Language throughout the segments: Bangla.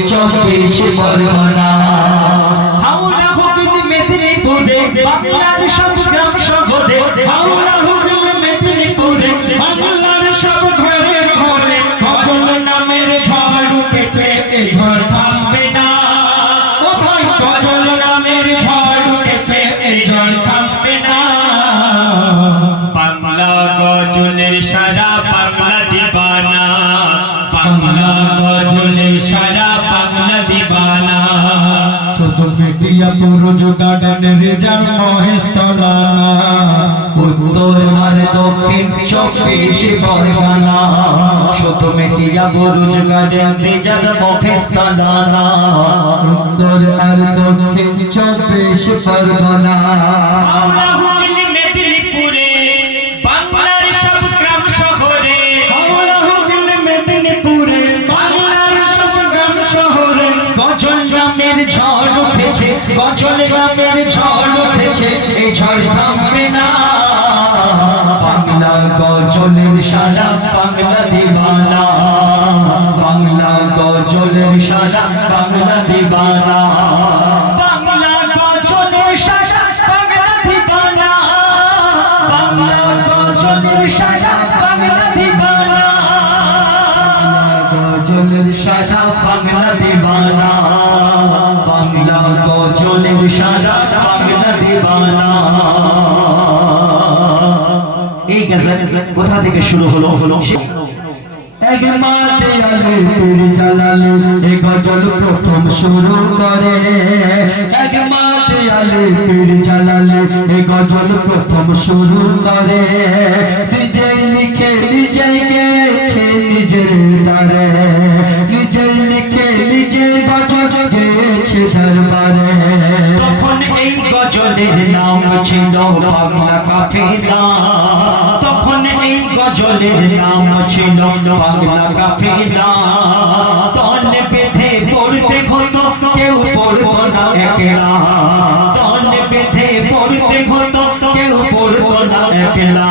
চব্বিশ পরগনা। মিডিয়া পুরো গার্ডেনের জন্ম হেস্তলানা উত্তর আর দক্ষিণ চব্বিশ পরগনা, শত মেটিয়া বুরুজ গার্ডেন বেজার মহেস্তানা উত্তর আর দক্ষিণ চব্বিশ পরগনা। গজল নামের ঝড় উঠেছে, এই ঝড় থামবে না। বাংলা গজলের সারা, বাংলা দিবানা। বাংলা গজলের সারা, বাংলা দিবানা। বাংলা বাংলা দিবানা। বাংলা গজলের সারা, বাংলা দিবানা। গজলের সারা, বাংলা দিবানা। বাংলা গজলের সারা দিবানা। এই গজল কোথা থেকে শুরু হলো? হলো লিখে, নিজেই গেছে নিজের দ্বারে। গেছে দরবারে তখন এই গজলের নাম ছিল বাংলা কাফেলা। তন বেঁধে পড়তে হতো, কেউ পড়তো না একলা। তন বেঁধে পড়তে হতো, কেউ পড়তো না একলা।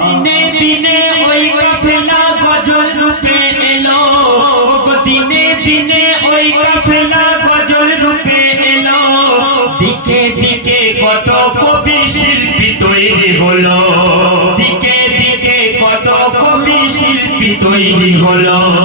দিনে দিনে ওই কাফেলা গজল রূপে এলো। দিনে দিনে হলো। দিকে দিকে কত কবি শিল্পী তৈরি হলো।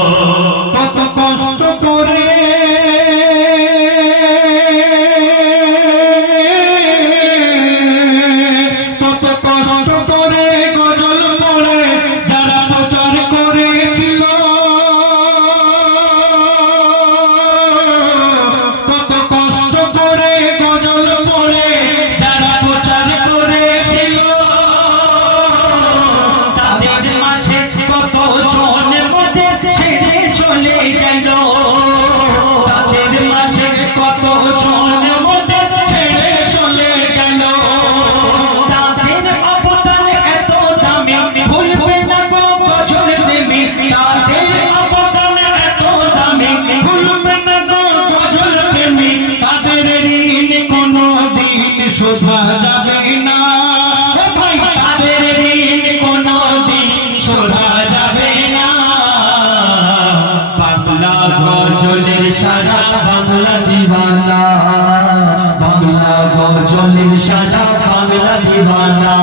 দিবানা।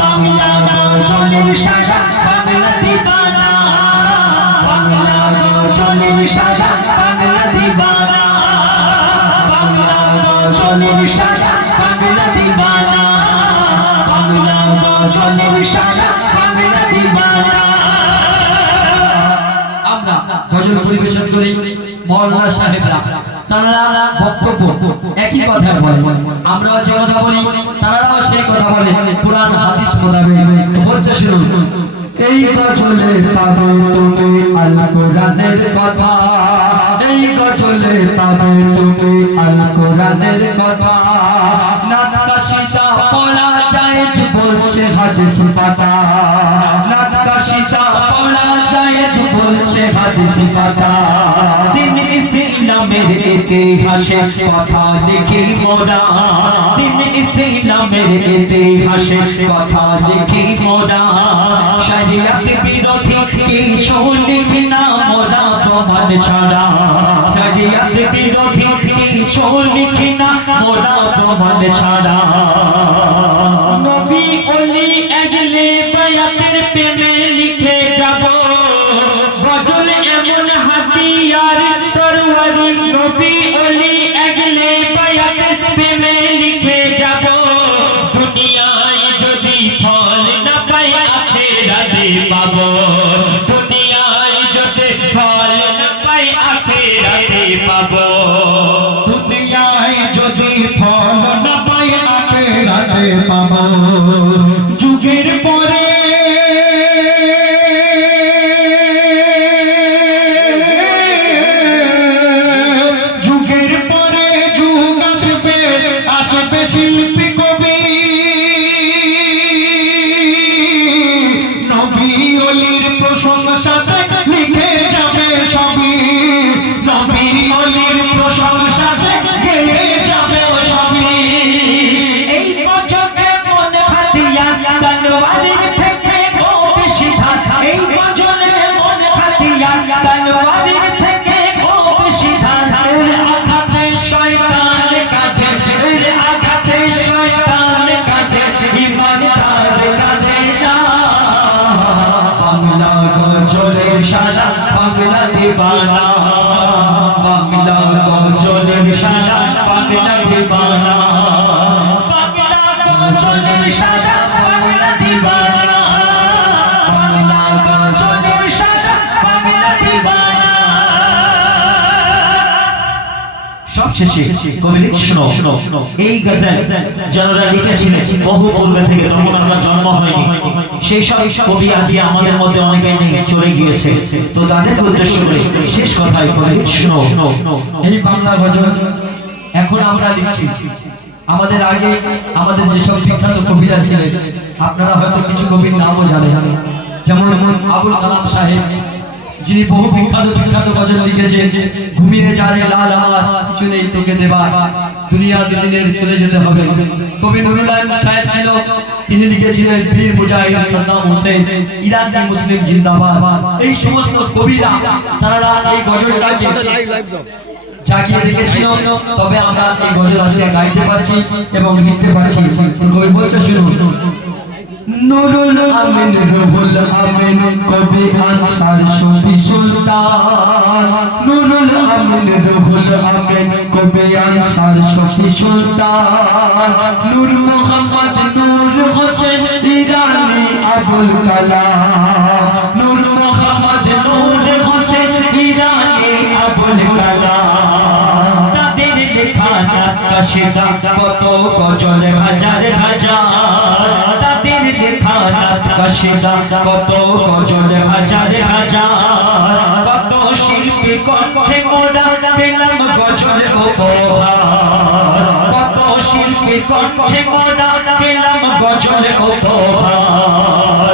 বাংলা গজলের সারা বাংলা দিবানা। বাংলা গজলের সারা বাংলা দিবানা। বাংলা গজলের সারা বাংলা দিবানা। বাংলা গজলের সারা বাংলা দিবানা। আমরা গজল পরিবেশন করি মৌলানা সাহেবরা। তারা বক্তব্য একই কথা বলে আমরা যে কথা বলি তারাও সেই কথা বলে কোরআন হাদিস মোতাবেক বলছে শুনুন এই গজলে পাবে তুমি আল কোরআনের কথা। এই গজলে পাবে তুমি আল কোরআনের কথা। নাতাশিতা পড়া যায় বলছে হাদিস পাতা। সে হাদিসি পাতা দিন ইসলামের ইতিহাসে কথা লিখি মোরা। দিন ইসলামের ইতিহাসে কথা লিখি মোরা। শরিয়ত বিরোধী কিছু লিখি না মোরা তোমার ছাড়া। শরিয়ত বিরোধী কিছু ছাড়া। পাবো যুগের পরে না। বাংলা গজলের সারা বাংলা দিবানা। বাংলা গজলের সারা সবশেষে কবি লিখছিল এই গজল যারা লিখেছিলেন। বহু পূর্বে থেকে তখন আমার জন্ম হয়নি। সেই সব কবি আজকে আমাদের মধ্যে অনেকে নেই, চলে গিয়েছে। তো তাদেরকে উদ্দেশ্য করে শেষ কথাই কবি লিখছিল এই বাংলা গজল এখন আমরা লিখছি। আমাদের আগে আমাদের যেসব বিখ্যাত কবিরা ছিলেন, আপনারা হয়তো কিছু কবির নামও জানেন। যেমন আবুল কালাম সাহেব যিনি বহু বিখ্যাত বিখ্যাত গজল লিখেছেন ঘুমিয়ে যা রে লাল আমার কিছু নেই তোকে দেবা দুনিয়া দুদিনের চলে যেতে হবে। কবি নুরুল্লাহ সাহেব ছিল তিনি লিখেছিলেন বীর মুজাহিদ সাদ্দাম হোসেন ইরাকি মুসলিম জিন্দাবাদ। এই সমস্ত কবিরা তারা এই গজলটাকে জাগিয়ে রেখেছিল তবে আমরা এই গজল আজকে গাইতে পারছি এবং লিখতে পারছি। কবি বলছে শুনুন। নুরুল আমিন, রুহুল আমিন, কবি আনসার শফি সুলতান। নুরুল আমিন, রুহুল আমিন, কবি আনসার শফি সুলতান। নূর মোহাম্মদ, নূর হোসেন, ইরানি আবুল কালাম। নূর মোহাম্মদ, নূর হোসেন, ইরানি আবুল কালাম। তাদের লেখা নাকাশেদা কত গজল, হাজার হাজার। নাকাশেদা কত গজল হাজার হাজার, কত শিল্পী কণ্ঠে মোরা পেলাম গজল উপহার। কত শিল্পী কণ্ঠে পেলাম গজল উপহার।